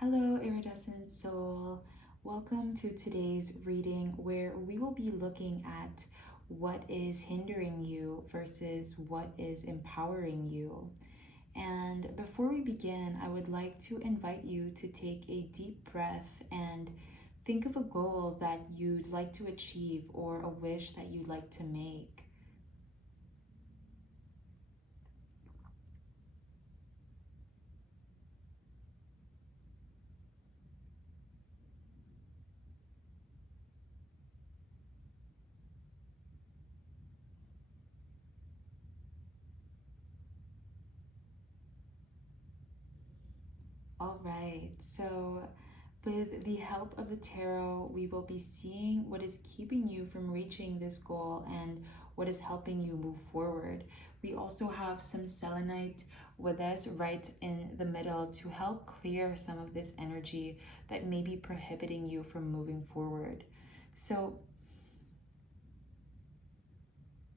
Hello, iridescent soul. Welcome to today's reading where we will be looking at what is hindering you versus what is empowering you. And before we begin, I would like to invite you to take a deep breath and think of a goal that you'd like to achieve or a wish that you'd like to make. All right, so with the help of the tarot, we will be seeing what is keeping you from reaching this goal and what is helping you move forward. We also have some selenite with us right in the middle to help clear some of this energy that may be prohibiting you from moving forward. So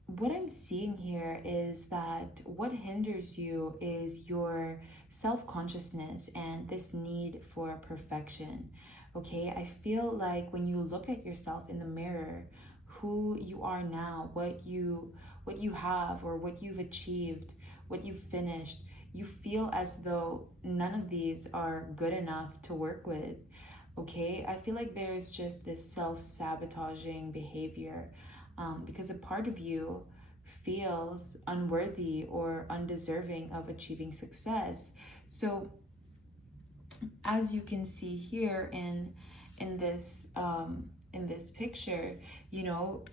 what I'm seeing here is that what hinders you is your self consciousness and this need for perfection. Okay, I feel like when you look at yourself in the mirror, who you are now, what you have or what you've achieved, what you've finished, you feel as though none of these are good enough to work with. Okay, I feel like there's just this self-sabotaging behavior, because a part of you feels unworthy or undeserving of achieving success. So as you can see here in this picture, you know,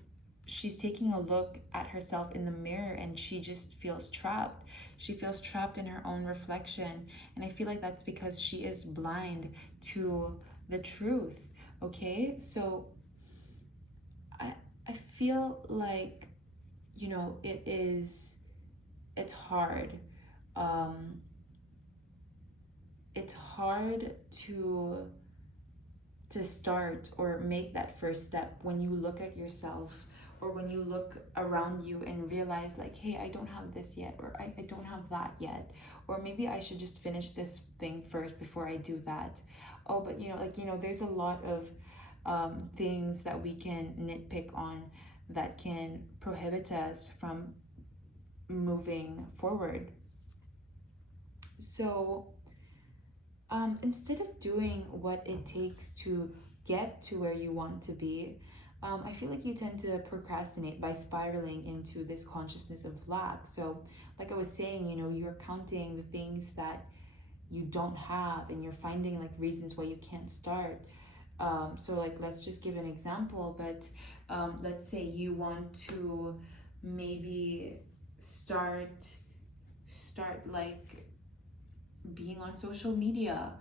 she's taking a look at herself in the mirror and she just feels trapped. She feels trapped in her own reflection, and I feel like that's because she is blind to the truth. Okay, so I feel like, you know, it's hard. um it's hard to start or make that first step when you look at yourself or when you look around you and realize, like, hey, I don't have this yet, or I don't have that yet, or maybe I should just finish this thing first before I do that. Oh, but there's a lot of things that we can nitpick on that can prohibit us from moving forward. So instead of doing what it takes to get to where you want to be, I feel like you tend to procrastinate by spiraling into this consciousness of lack. So, like I was saying, you know, you're counting the things that you don't have and you're finding like reasons why you can't start. So, like, let's just give an example, but let's say you want to maybe start like being on social media,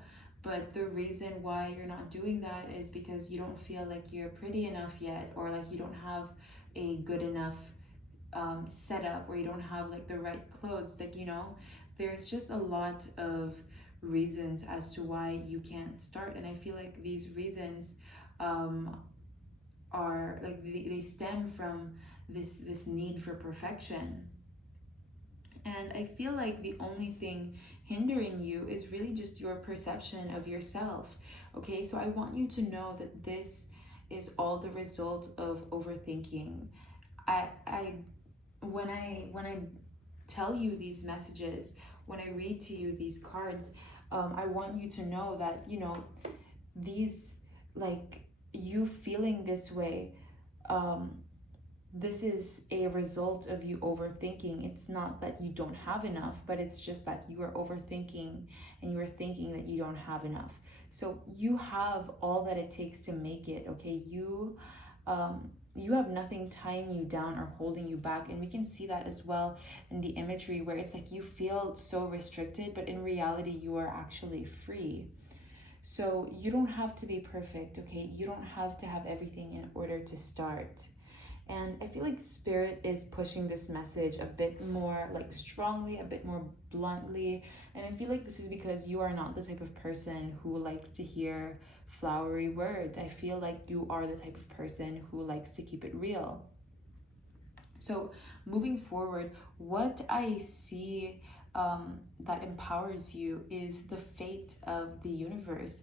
but the reason why you're not doing that is because you don't feel like you're pretty enough yet, or like you don't have a good enough setup, or you don't have like the right clothes. Like, you know, there's just a lot of reasons as to why you can't start, and I feel like these reasons um, are like they stem from this need for perfection. And I feel like the only thing hindering you is really just your perception of yourself. Okay, so I want you to know that this is all the result of overthinking. I when I tell you these messages, when I read to you these cards, I want you to know that, you know, these, like, you feeling this way, um, this is a result of you overthinking. It's not that you don't have enough, but it's just that you are overthinking and you are thinking that you don't have enough. So you have all that it takes to make it, okay? You have nothing tying you down or holding you back. And we can see that as well in the imagery where it's like you feel so restricted, but in reality, you are actually free. So you don't have to be perfect, okay? You don't have to have everything in order to start. And I feel like Spirit is pushing this message a bit more like strongly, a bit more bluntly. And I feel like this is because you are not the type of person who likes to hear flowery words. I feel like you are the type of person who likes to keep it real. So, moving forward, what I see that empowers you is the fate of the universe.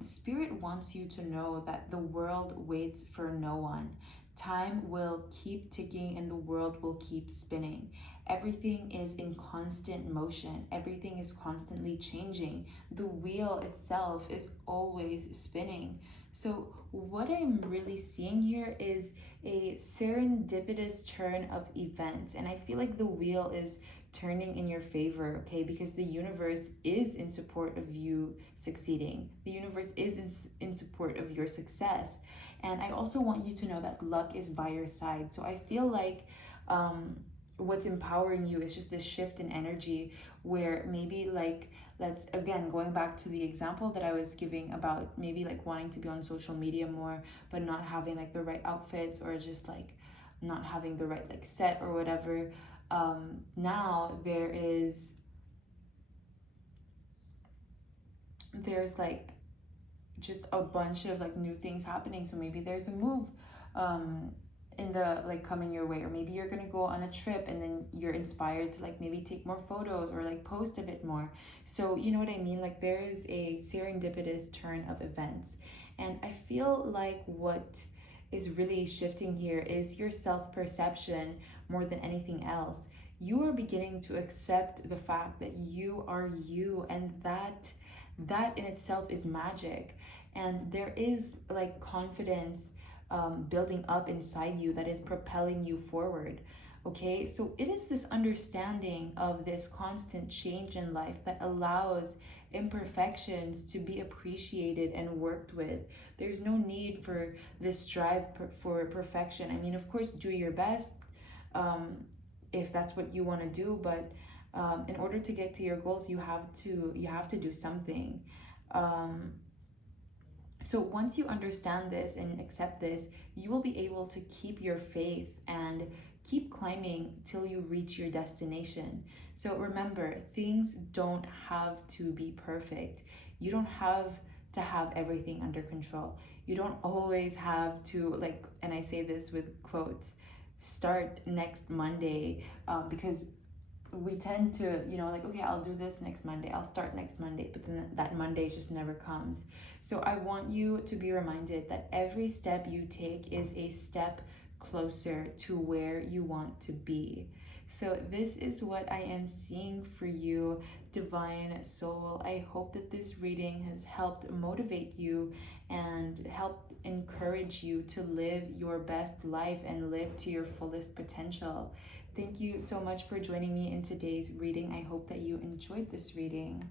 Spirit wants you to know that the world waits for no one. Time will keep ticking and the world will keep spinning. Everything is in constant motion, everything is constantly changing. The wheel itself is always spinning. So, what I'm really seeing here is a serendipitous turn of events, and I feel like the wheel is turning in your favor, okay? Because the universe is in support of you succeeding. The universe is in support of your success. And I also want you to know that luck is by your side. So I feel like what's empowering you is just this shift in energy where maybe like, let's again going back to the example that I was giving about maybe like wanting to be on social media more but not having like the right outfits, or just like not having the right like set or whatever. Now there's like just a bunch of like new things happening. So maybe there's a move um in the like coming your way, or maybe you're gonna go on a trip and then you're inspired to like maybe take more photos or like post a bit more. So you know what I mean, like there is a serendipitous turn of events, and I feel like what is really shifting here is your self-perception more than anything else. You are beginning to accept the fact that you are you, and that in itself is magic. And there is like confidence building up inside you that is propelling you forward. Okay, so it is this understanding of this constant change in life that allows imperfections to be appreciated and worked with. There's no need for this for perfection. I mean, of course, do your best um, if that's what you want to do, but in order to get to your goals, you have to do something. Um, so once you understand this and accept this, you will be able to keep your faith and keep climbing till you reach your destination. So remember, things don't have to be perfect. You don't have to have everything under control. You don't always have to, like, and I say this with quotes, start next Monday, because we tend to, like, okay, I'll do this next Monday, I'll start next Monday, but then that Monday just never comes. So I want you to be reminded that every step you take is a step closer to where you want to be. So this is what I am seeing for you, divine soul. I hope that this reading has helped motivate you and helped encourage you to live your best life and live to your fullest potential. Thank you so much for joining me in today's reading. I hope that you enjoyed this reading.